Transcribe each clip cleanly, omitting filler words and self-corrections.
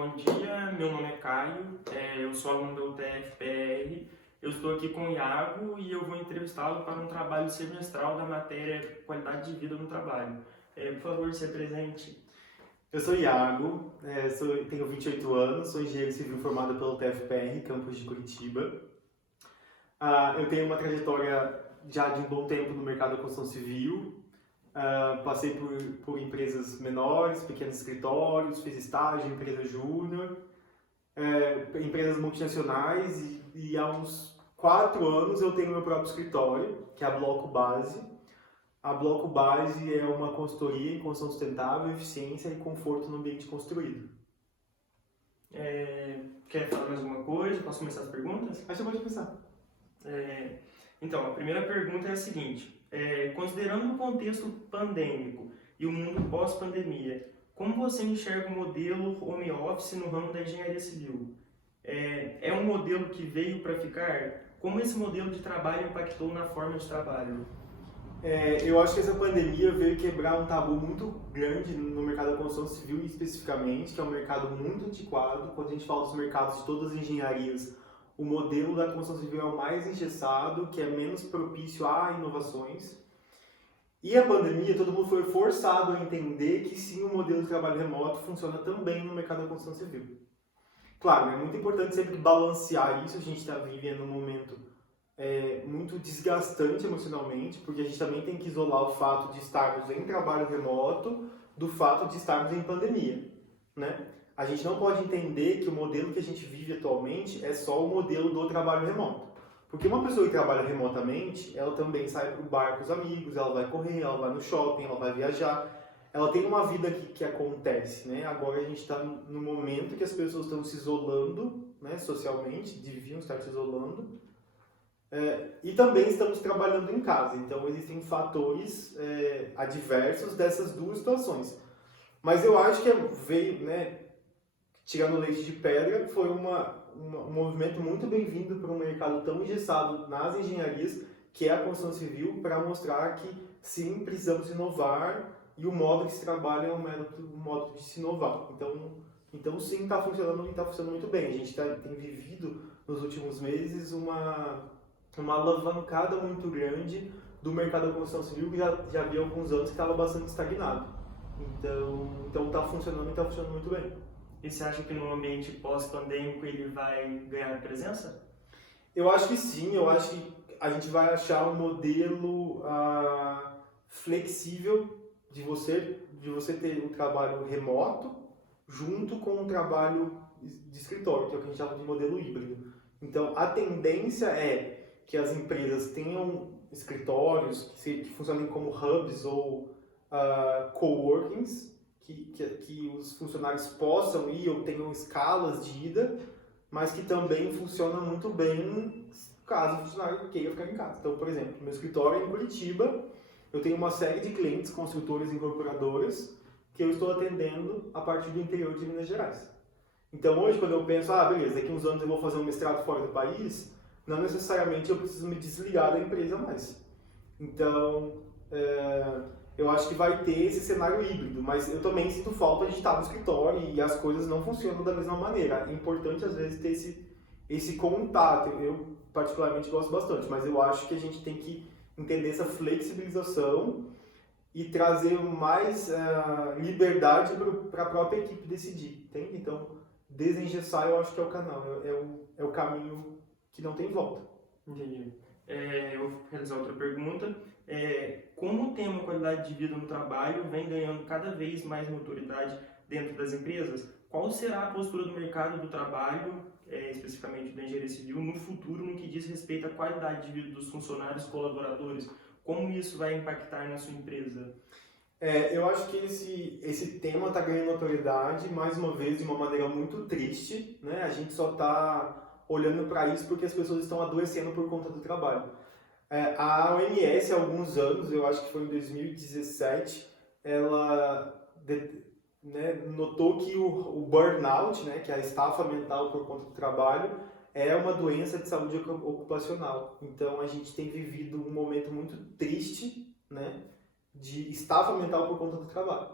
bom dia. Meu nome é Caio, eu sou aluno da UTF-PR. Eu estou aqui com o Iago e eu vou entrevistá-lo para um trabalho semestral da matéria Qualidade de Vida no Trabalho. Por favor, se apresente. Eu sou Iago, tenho 28 anos, sou engenheiro civil formado pelo UTF-PR, campus de Curitiba. Eu tenho uma trajetória já de um bom tempo no mercado da construção civil. Passei por empresas menores, pequenos escritórios, fiz estágio em empresa júnior, empresas multinacionais e há uns 4 anos eu tenho meu próprio escritório, que é a Bloco Base. A Bloco Base é uma consultoria em construção sustentável, eficiência e conforto no ambiente construído. Quer falar mais alguma coisa? Posso começar as perguntas? Acho que pode começar. Então, a primeira pergunta é a seguinte. Considerando o contexto pandêmico e o mundo pós-pandemia, como você enxerga o modelo home office no ramo da engenharia civil? É um modelo que veio para ficar? Como esse modelo de trabalho impactou na forma de trabalho? Eu acho que essa pandemia veio quebrar um tabu muito grande no mercado da construção civil especificamente, que é um mercado muito antiquado. Quando a gente fala dos mercados de todas as engenharias, o modelo da construção civil é o mais engessado, que é menos propício a inovações. E a pandemia, todo mundo foi forçado a entender que sim, o modelo de trabalho remoto funciona também no mercado da construção civil. Claro, é muito importante sempre balancear isso. A gente está vivendo um momento muito desgastante emocionalmente, porque a gente também tem que isolar o fato de estarmos em trabalho remoto do fato de estarmos em pandemia, né? A gente não pode entender que o modelo que a gente vive atualmente é só o modelo do trabalho remoto. Porque uma pessoa que trabalha remotamente, ela também sai para o bar com os amigos, ela vai correr, ela vai no shopping, ela vai viajar, ela tem uma vida que acontece, né? Agora a gente está no momento que as pessoas estão se isolando, né, socialmente, deviam estar se isolando, e também estamos trabalhando em casa, então existem fatores adversos dessas duas situações. Mas eu acho que veio, né, tirando leite de pedra, foi um movimento muito bem-vindo para um mercado tão engessado nas engenharias, que é a construção civil, para mostrar que sim, precisamos inovar e o modo que se trabalha é um modo de se inovar. Então sim, está funcionando e está funcionando muito bem. A gente tem vivido nos últimos meses uma alavancada muito grande do mercado da construção civil, que já havia alguns anos que estava bastante estagnado. Então está funcionando e está funcionando muito bem. E você acha que no ambiente pós-pandêmico ele vai ganhar presença? Eu acho que sim, eu acho que a gente vai achar um modelo flexível de você ter um trabalho remoto junto com um trabalho de escritório, que é o que a gente chama de modelo híbrido. Então a tendência é que as empresas tenham escritórios que funcionem como hubs ou coworkings, que os funcionários possam ir ou tenham escalas de ida, mas que também funciona muito bem caso o funcionário queira ficar em casa. Então, por exemplo, meu escritório é em Curitiba, eu tenho uma série de clientes, construtores e incorporadoras, que eu estou atendendo a partir do interior de Minas Gerais. Então, hoje, quando eu penso, beleza, daqui uns anos eu vou fazer um mestrado fora do país, não necessariamente eu preciso me desligar da empresa mais. Então, eu acho que vai ter esse cenário híbrido, mas eu também sinto falta de estar no escritório e as coisas não funcionam da mesma maneira. É importante, às vezes, ter esse contato. Eu, particularmente, gosto bastante, mas eu acho que a gente tem que entender essa flexibilização e trazer mais liberdade para a própria equipe decidir, entende? Então, desengessar eu acho que é o canal, é o caminho que não tem volta. Entendi. Eu vou realizar outra pergunta. Como o tema qualidade de vida no trabalho vem ganhando cada vez mais notoriedade dentro das empresas, qual será a postura do mercado do trabalho, especificamente da engenharia civil, no futuro, no que diz respeito à qualidade de vida dos funcionários e colaboradores? Como isso vai impactar na sua empresa? Eu acho que esse tema está ganhando notoriedade, mais uma vez, de uma maneira muito triste, né? A gente só está olhando para isso porque as pessoas estão adoecendo por conta do trabalho. A OMS, há alguns anos, eu acho que foi em 2017, ela notou que o burnout, né, que é a estafa mental por conta do trabalho, é uma doença de saúde ocupacional. Então a gente tem vivido um momento muito triste, né, de estafa mental por conta do trabalho.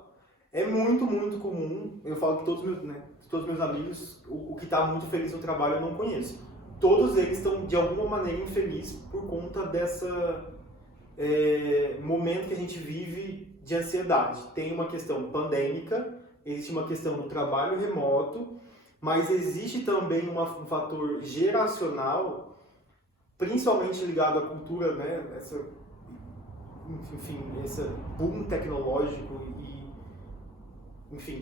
É muito, muito comum. Eu falo que todos meus amigos, o que está muito feliz no trabalho eu não conheço. Todos eles estão, de alguma maneira, infelizes por conta dessa momento que a gente vive de ansiedade. Tem uma questão pandêmica, existe uma questão do trabalho remoto, mas existe também um fator geracional, principalmente ligado à cultura, né? Esse boom tecnológico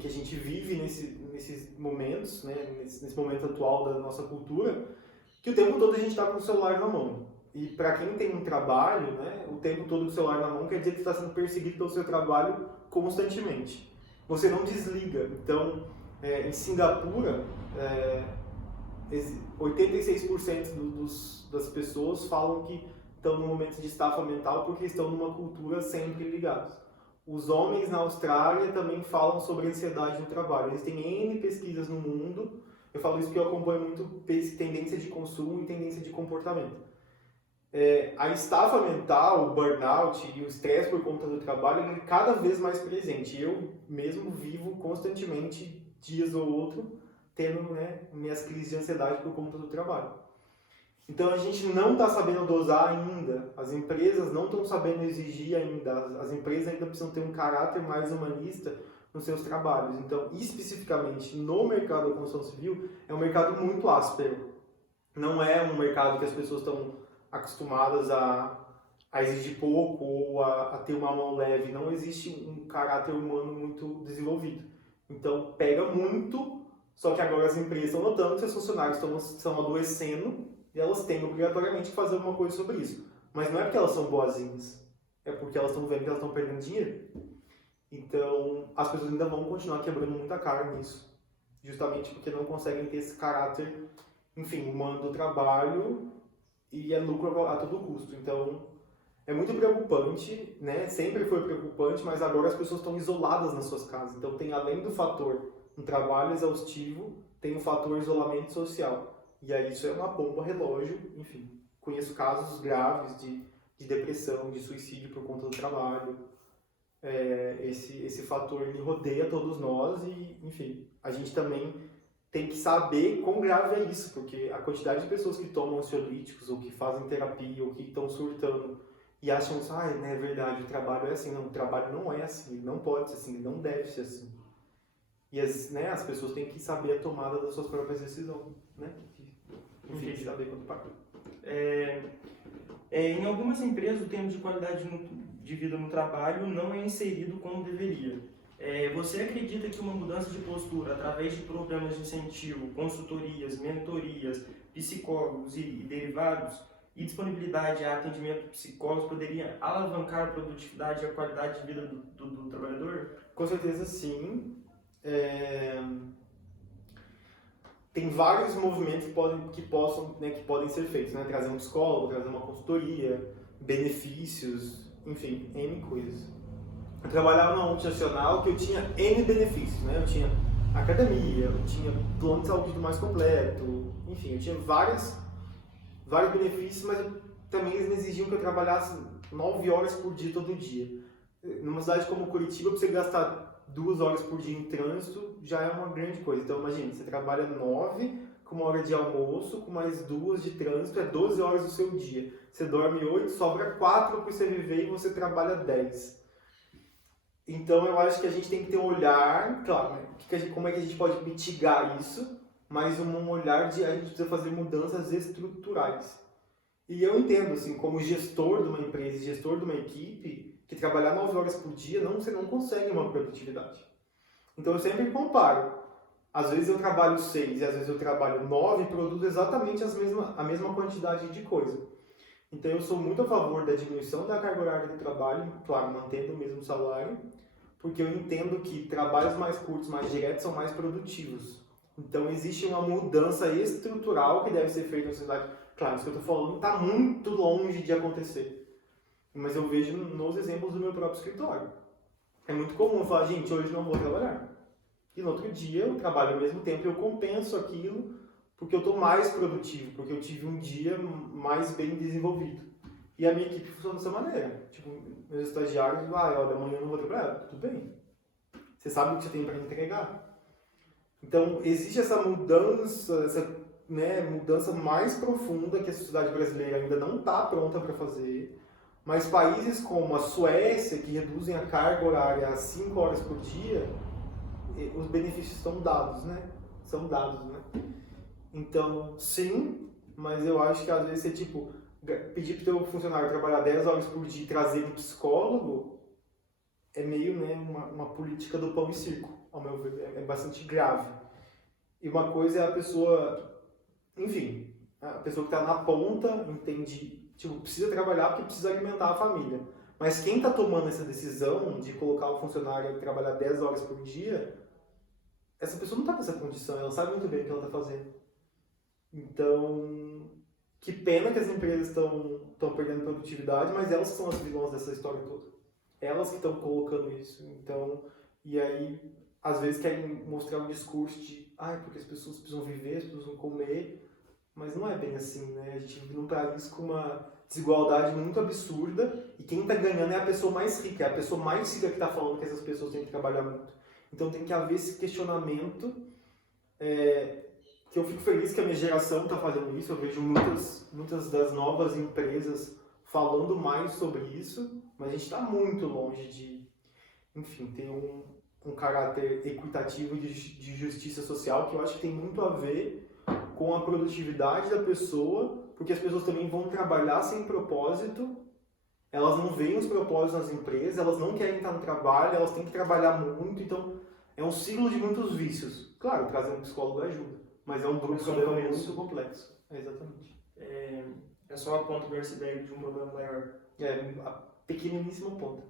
que a gente vive nesses momentos, né? Nesse momento atual da nossa cultura, que o tempo todo a gente está com o celular na mão. E para quem tem um trabalho, né, o tempo todo com o celular na mão quer dizer que você está sendo perseguido pelo seu trabalho constantemente. Você não desliga. Então, em Singapura, 86% das pessoas falam que estão num momento de estafa mental porque estão numa cultura sempre ligados. Os homens na Austrália também falam sobre ansiedade no trabalho. Existem N pesquisas no mundo. Eu falo isso porque eu acompanho muito tendência de consumo e tendência de comportamento. A estafa mental, o burnout e o estresse por conta do trabalho é cada vez mais presente. Eu mesmo vivo constantemente, dias ou outro, tendo, né, minhas crises de ansiedade por conta do trabalho. Então a gente não está sabendo dosar ainda, as empresas não estão sabendo exigir ainda, as empresas ainda precisam ter um caráter mais humanista nos seus trabalhos. Então, especificamente no mercado da construção civil, é um mercado muito áspero. Não é um mercado que as pessoas estão acostumadas a exigir pouco ou a ter uma mão leve. Não existe um caráter humano muito desenvolvido. Então, pega muito, só que agora as empresas estão notando que seus funcionários estão adoecendo e elas têm obrigatoriamente que fazer alguma coisa sobre isso. Mas não é porque elas são boazinhas, é porque elas estão vendo que elas estão perdendo dinheiro. Então, as pessoas ainda vão continuar quebrando muita cara nisso, justamente porque não conseguem ter esse caráter, humano do trabalho e é lucro a todo custo. Então, é muito preocupante, né? Sempre foi preocupante, mas agora as pessoas estão isoladas nas suas casas. Então, tem além do fator um trabalho exaustivo, tem o fator isolamento social. E aí isso é uma bomba relógio, enfim. Conheço casos graves de depressão, de suicídio por conta do trabalho. Esse fator ele rodeia todos nós e, enfim, a gente também tem que saber quão grave é isso, porque a quantidade de pessoas que tomam ansiolíticos ou que fazem terapia ou que estão surtando e acham que não é verdade, o trabalho é assim. Não, o trabalho não é assim, não pode ser assim, não deve ser assim. E as pessoas têm que saber a tomada das suas próprias decisões, né? Enfim, saber quanto pagar. Em algumas empresas, o termo de qualidade de vida no trabalho não é inserido como deveria. Você acredita que uma mudança de postura através de programas de incentivo, consultorias, mentorias, psicólogos e derivados e disponibilidade a atendimento psicólogos poderia alavancar a produtividade e a qualidade de vida do trabalhador? Com certeza, sim. Tem vários movimentos que podem ser feitos, né? Trazer um psicólogo, trazer uma consultoria, benefícios, enfim, N coisas. Eu trabalhava numa multinacional que eu tinha N benefícios, né? Eu tinha academia, eu tinha plano de saúde mais completo, enfim, eu tinha vários benefícios, mas também eles me exigiam que eu trabalhasse 9 horas por dia todo dia. Numa cidade como Curitiba, para você gastar 2 horas por dia em trânsito já é uma grande coisa. Então imagina, você trabalha 9 com 1 hora de almoço, com mais 2 de trânsito, é 12 horas do seu dia. Você dorme 8, sobra 4 para você viver e você trabalha 10. Então eu acho que a gente tem que ter um olhar, claro, né? Como é que a gente pode mitigar isso, mas um olhar de a gente precisa fazer mudanças estruturais. E eu entendo, assim, como gestor de uma empresa, gestor de uma equipe, que trabalhar 9 horas por dia, você não consegue uma produtividade. Então eu sempre comparo. Às vezes eu trabalho 6 e às vezes eu trabalho 9 e produzo exatamente a mesma quantidade de coisa. Então eu sou muito a favor da diminuição da carga horária do trabalho, claro, mantendo o mesmo salário, porque eu entendo que trabalhos mais curtos, mais diretos, são mais produtivos. Então existe uma mudança estrutural que deve ser feita na sociedade. Claro, isso que eu estou falando está muito longe de acontecer. Mas eu vejo nos exemplos do meu próprio escritório. É muito comum eu falar, gente, hoje não vou trabalhar. E no outro dia eu trabalho ao mesmo tempo e eu compenso aquilo porque eu estou mais produtivo, porque eu tive um dia mais bem desenvolvido. E a minha equipe funciona dessa maneira. Tipo, meus estagiários, olha, amanhã eu não vou trabalhar, tudo bem. Você sabe o que você tem para entregar. Então, existe essa mudança, mudança mais profunda que a sociedade brasileira ainda não está pronta para fazer, mas países como a Suécia, que reduzem a carga horária a 5 horas por dia, os benefícios estão dados, né? São dados, né? Então, sim, mas eu acho que às vezes você, pedir para o teu funcionário trabalhar 10 horas por dia e trazer um psicólogo é meio, né, uma política do pão e circo, ao meu ver, é bastante grave. E uma coisa é a pessoa, enfim, a pessoa que está na ponta entende, precisa trabalhar porque precisa alimentar a família. Mas quem está tomando essa decisão de colocar o funcionário a trabalhar 10 horas por dia, essa pessoa não está nessa condição, ela sabe muito bem o que ela está fazendo. Então, que pena que as empresas estão perdendo produtividade, mas elas são as vilãs dessa história toda. Elas que estão colocando isso. Então, e aí, às vezes querem mostrar um discurso de porque as pessoas precisam viver, as pessoas precisam comer, mas não é bem assim, né? A gente vive num país com uma desigualdade muito absurda e quem está ganhando é a pessoa mais rica, é a pessoa mais rica que está falando que essas pessoas têm que trabalhar muito. Então tem que haver esse questionamento, que eu fico feliz que a minha geração está fazendo isso, eu vejo muitas das novas empresas falando mais sobre isso, mas a gente está muito longe de, enfim, ter um caráter equitativo de justiça social, que eu acho que tem muito a ver com a produtividade da pessoa, porque as pessoas também vão trabalhar sem propósito, elas não veem os propósitos nas empresas, elas não querem estar no trabalho, elas têm que trabalhar muito, então é um ciclo de muitos vícios. Claro, trazer um psicólogo ajuda, mas é um problema muito complexo. Exatamente. É só a ponta do iceberg de um problema maior. A pequeniníssima ponta.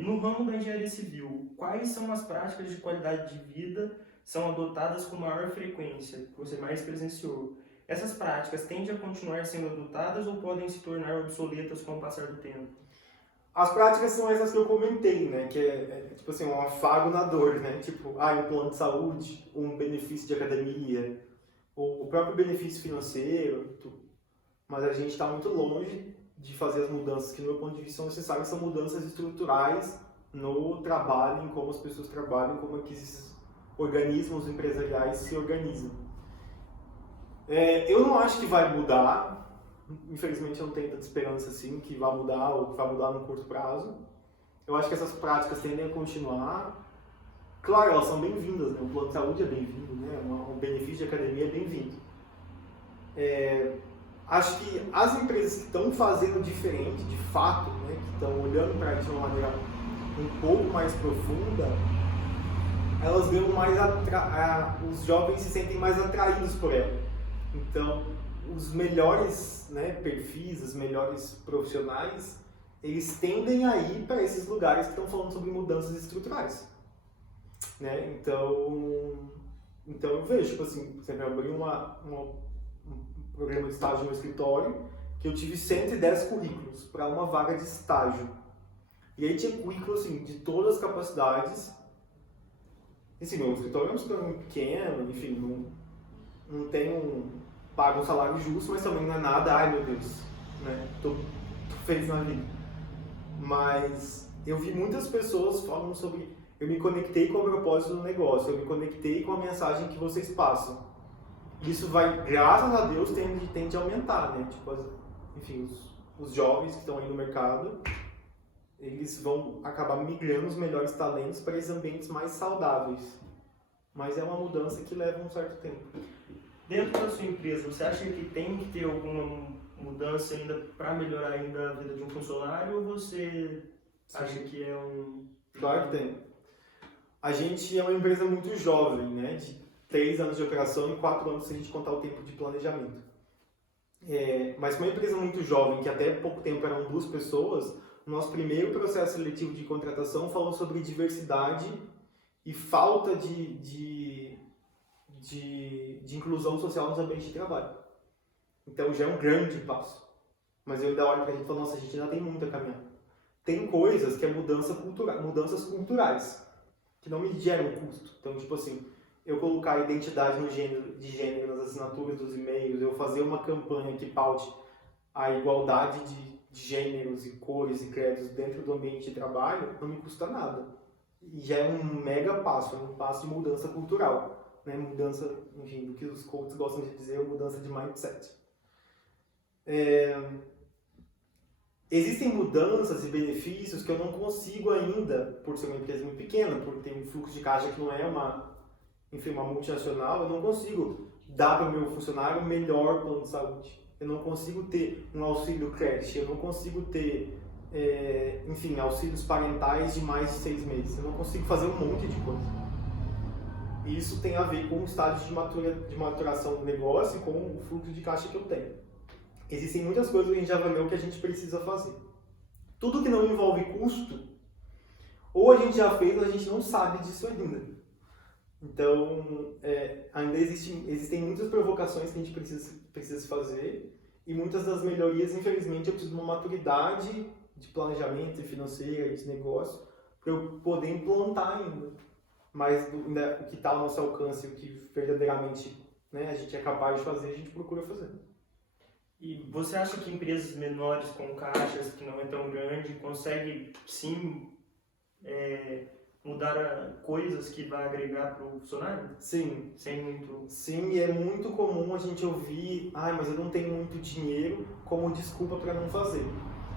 No ramo da engenharia civil, quais são as práticas de qualidade de vida são adotadas com maior frequência, que você mais presenciou? Essas práticas tendem a continuar sendo adotadas ou podem se tornar obsoletas com o passar do tempo? As práticas são essas que eu comentei, né? Que tipo assim, um afago na dor, né? Tipo, um plano de saúde, um benefício de academia, ou o próprio benefício financeiro, tudo. Mas a gente está muito longe de fazer as mudanças que, no meu ponto de vista, são necessárias, são mudanças estruturais no trabalho, em como as pessoas trabalham, como é que esses organismos empresariais se organizam. Eu não acho que vai mudar, infelizmente eu não tenho tanta esperança assim que vai mudar ou que vai mudar no curto prazo. Eu acho que essas práticas tendem a continuar. Claro, elas são bem-vindas, né? O plano de saúde é bem-vindo, né? Um benefício de academia é bem-vindo. Acho que as empresas que estão fazendo diferente, de fato, né? Que estão olhando para isso de uma maneira um pouco mais profunda, elas ganham mais os jovens se sentem mais atraídos por ela. Então, os melhores, né, perfis, os melhores profissionais, eles tendem a ir para esses lugares que estão falando sobre mudanças estruturais, né? Então eu vejo, por exemplo, eu abri um programa de estágio no meu escritório, que eu tive 110 currículos para uma vaga de estágio. E aí tinha currículos assim, de todas as capacidades. Assim, meu escritório é um escritório muito pequeno, enfim, não tem paga um salário justo, mas também não é nada, ai meu Deus, né? Tô feliz na vida. Mas eu vi muitas pessoas falando sobre, eu me conectei com o propósito do negócio, eu me conectei com a mensagem que vocês passam. Isso vai, graças a Deus, tende a aumentar, né? Enfim, os jovens que estão aí no mercado, eles vão acabar migrando os melhores talentos para esses ambientes mais saudáveis. Mas é uma mudança que leva um certo tempo. Dentro da sua empresa, você acha que tem que ter alguma mudança ainda para melhorar ainda a vida de um funcionário ou você acha que é um... Claro que tem. A gente é uma empresa muito jovem, né? De 3 anos de operação e 4 anos se a gente contar o tempo de planejamento. Mas uma empresa muito jovem, que até pouco tempo eram 2 pessoas, o nosso primeiro processo seletivo de contratação falou sobre diversidade e falta de inclusão social nos ambientes de trabalho. Então já é um grande passo. Mas eu ainda olho pra gente e falo, nossa, a gente ainda tem muito a caminhar. Tem coisas que é mudanças culturais, que não me geram custo. Então, tipo assim, eu colocar identidade de gênero nas assinaturas dos e-mails, eu fazer uma campanha que paute a igualdade de gêneros e cores e créditos dentro do ambiente de trabalho, não me custa nada. E já é um mega passo, é um passo de mudança cultural, né? Mudança, enfim, do que os coaches gostam de dizer, mudança de mindset. Existem mudanças e benefícios que eu não consigo ainda, por ser uma empresa muito pequena, por ter um fluxo de caixa que não é uma multinacional, eu não consigo dar para o meu funcionário o melhor plano de saúde. Eu não consigo ter um auxílio creche, eu não consigo ter, enfim, auxílios parentais de mais de 6 meses. Eu não consigo fazer um monte de coisa. E isso tem a ver com o estágio de maturação do negócio e com o fluxo de caixa que eu tenho. Existem muitas coisas que a gente já avaliou que a gente precisa fazer. Tudo que não envolve custo, ou a gente já fez ou a gente não sabe disso ainda. Então, ainda existem muitas provocações que a gente precisa fazer e muitas das melhorias, infelizmente, eu preciso de uma maturidade de planejamento, financeira, de negócio, para eu poder implantar ainda. Mas o que está ao nosso alcance, o que verdadeiramente, né, a gente é capaz de fazer, a gente procura fazer. E você acha que empresas menores com caixas, que não é tão grande, conseguem sim mudar coisas que vai agregar para o funcionário? Sim. Sem muito... Sim, e é muito comum a gente ouvir, mas eu não tenho muito dinheiro, como desculpa para não fazer.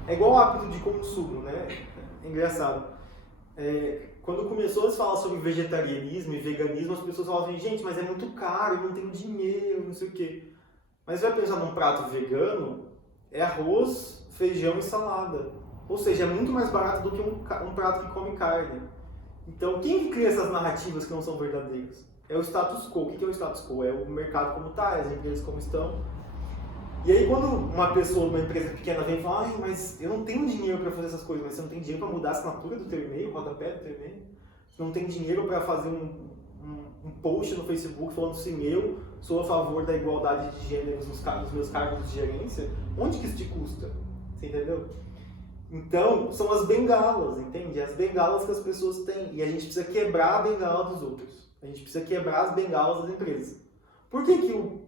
É igual o hábito de consumo, né? É engraçado. Quando começou a se falar sobre vegetarianismo e veganismo, as pessoas falavam assim, gente, mas é muito caro, eu não tenho dinheiro, não sei o quê. Mas você vai pensar num prato vegano, é arroz, feijão e salada. Ou seja, é muito mais barato do que um prato que come carne. Então, quem cria essas narrativas que não são verdadeiras? É o status quo. O que é o status quo? É o mercado como está, as empresas como estão. E aí, quando uma pessoa, uma empresa pequena vem e fala, mas eu não tenho dinheiro para fazer essas coisas, mas você não tem dinheiro para mudar a assinatura do teu e-mail, o rodapé do teu e-mail? Você não tem dinheiro para fazer um post no Facebook falando assim, eu sou a favor da igualdade de gêneros nos meus cargos de gerência? Onde que isso te custa? Você entendeu? Então, são as bengalas, entende? As bengalas que as pessoas têm. E a gente precisa quebrar a bengala dos outros. A gente precisa quebrar as bengalas das empresas. Por que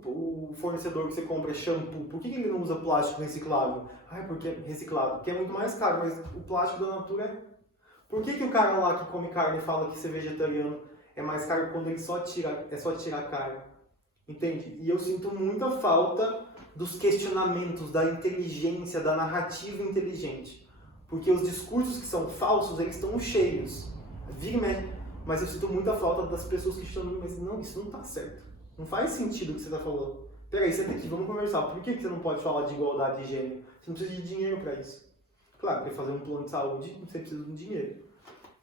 o fornecedor que você compra shampoo, por que ele não usa plástico reciclável? Porque é reciclado. Porque é muito mais caro, mas o plástico da Natura é. Por que o cara lá que come carne fala que ser vegetariano é mais caro quando ele só tira a carne? Entende? E eu sinto muita falta dos questionamentos, da inteligência, da narrativa inteligente. Porque os discursos que são falsos, eles estão cheios. Mas eu sinto muita falta das pessoas questionando, mas não, isso não está certo. Não faz sentido o que você está falando. Peraí, senta aqui, vamos conversar. Por que você não pode falar de igualdade de gênero? Você não precisa de dinheiro para isso. Claro, para fazer um plano de saúde, você precisa de dinheiro.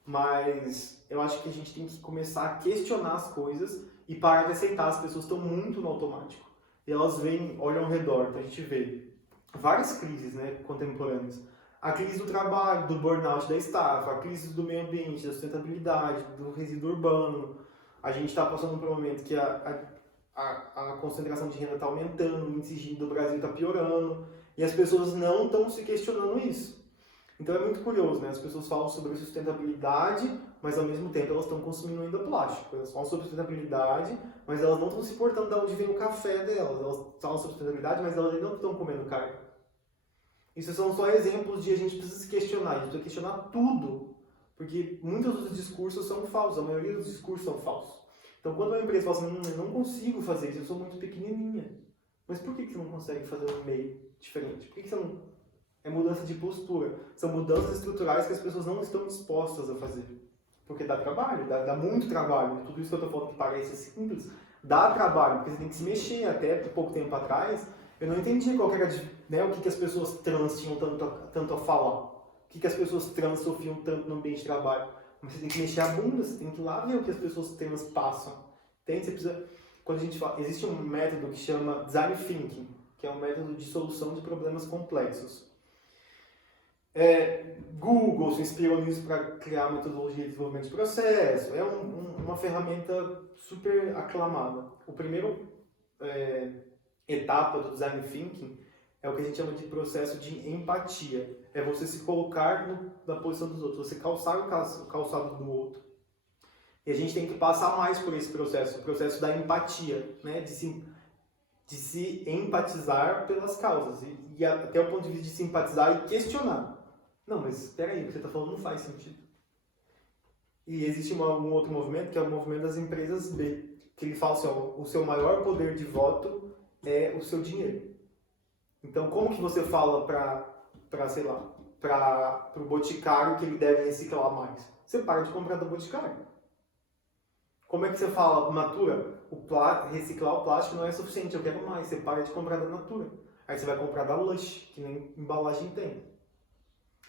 Mas eu acho que a gente tem que começar a questionar as coisas e parar de aceitar. As pessoas estão muito no automático. E elas olham ao redor. Então a gente vê várias crises, né, contemporâneas. A crise do trabalho, do burnout da estafa, a crise do meio ambiente, da sustentabilidade, do resíduo urbano. A gente está passando por um momento que a concentração de renda está aumentando, o índice Gini do Brasil está piorando, e as pessoas não estão se questionando isso. Então é muito curioso, né? As pessoas falam sobre sustentabilidade, mas ao mesmo tempo elas estão consumindo ainda plástico. Elas falam sobre sustentabilidade, mas elas não estão se importando de onde vem o café delas. Elas falam sobre sustentabilidade, mas elas ainda não estão comendo carne. Isso são só exemplos de a gente precisa se questionar, a gente precisa questionar tudo, porque muitos dos discursos são falsos, a maioria dos discursos são falsos. Então quando uma empresa fala assim, eu não consigo fazer isso, eu sou muito pequenininha, mas por que você não consegue fazer um e-mail diferente? Por que você não... É mudança de postura, são mudanças estruturais que as pessoas não estão dispostas a fazer, porque dá trabalho, dá muito trabalho, tudo isso que eu estou falando que parece simples, dá trabalho, porque você tem que se mexer. Até pouco tempo atrás, eu não entendi qual era, né, o que as pessoas trans tinham tanto a falar. O que as pessoas trans sofriam tanto no ambiente de trabalho. Mas você tem que mexer a bunda, você tem que ir lá ver o que as pessoas trans passam. Entende? Você precisa... Quando a gente fala... Existe um método que chama Design Thinking, que é um método de solução de problemas complexos. Google se inspirou nisso para criar a metodologia de desenvolvimento de processo. É uma ferramenta super aclamada. O primeiro... etapa do Design Thinking é o que a gente chama de processo de empatia. É você se colocar na posição dos outros, você calçar o calçado do outro. E a gente tem que passar mais por esse processo, o processo da empatia, né? de se empatizar pelas causas. E até o ponto de vista de simpatizar e questionar. Não, mas espera aí, o que você está falando não faz sentido. E existe um outro movimento, que é o movimento das empresas B, que ele fala assim, ó, o seu maior poder de voto é o seu dinheiro. Então, como que você fala sei lá, para o boticário que ele deve reciclar mais? Você para de comprar do boticário. Como é que você fala, Natura, reciclar o plástico não é suficiente, eu quero mais. Você para de comprar da Natura. Aí você vai comprar da Lush, que nem embalagem tem.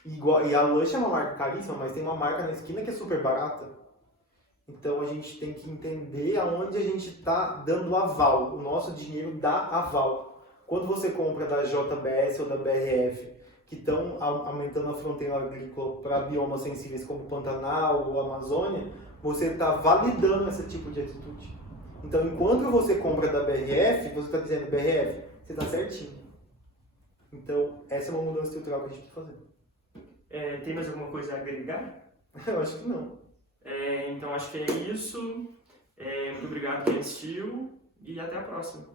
E a Lush é uma marca caríssima, mas tem uma marca na esquina que é super barata. Então a gente tem que entender aonde a gente está dando aval. O nosso dinheiro dá aval. Quando você compra da JBS ou da BRF, que estão aumentando a fronteira agrícola para biomas sensíveis como Pantanal ou Amazônia, você está validando esse tipo de atitude. Então, enquanto você compra da BRF, você está dizendo, BRF, você está certinho. Então, essa é uma mudança estrutural que a gente tem que fazer. Tem mais alguma coisa a agregar? Eu acho que não. Então, acho que é isso. Muito obrigado quem assistiu e até a próxima.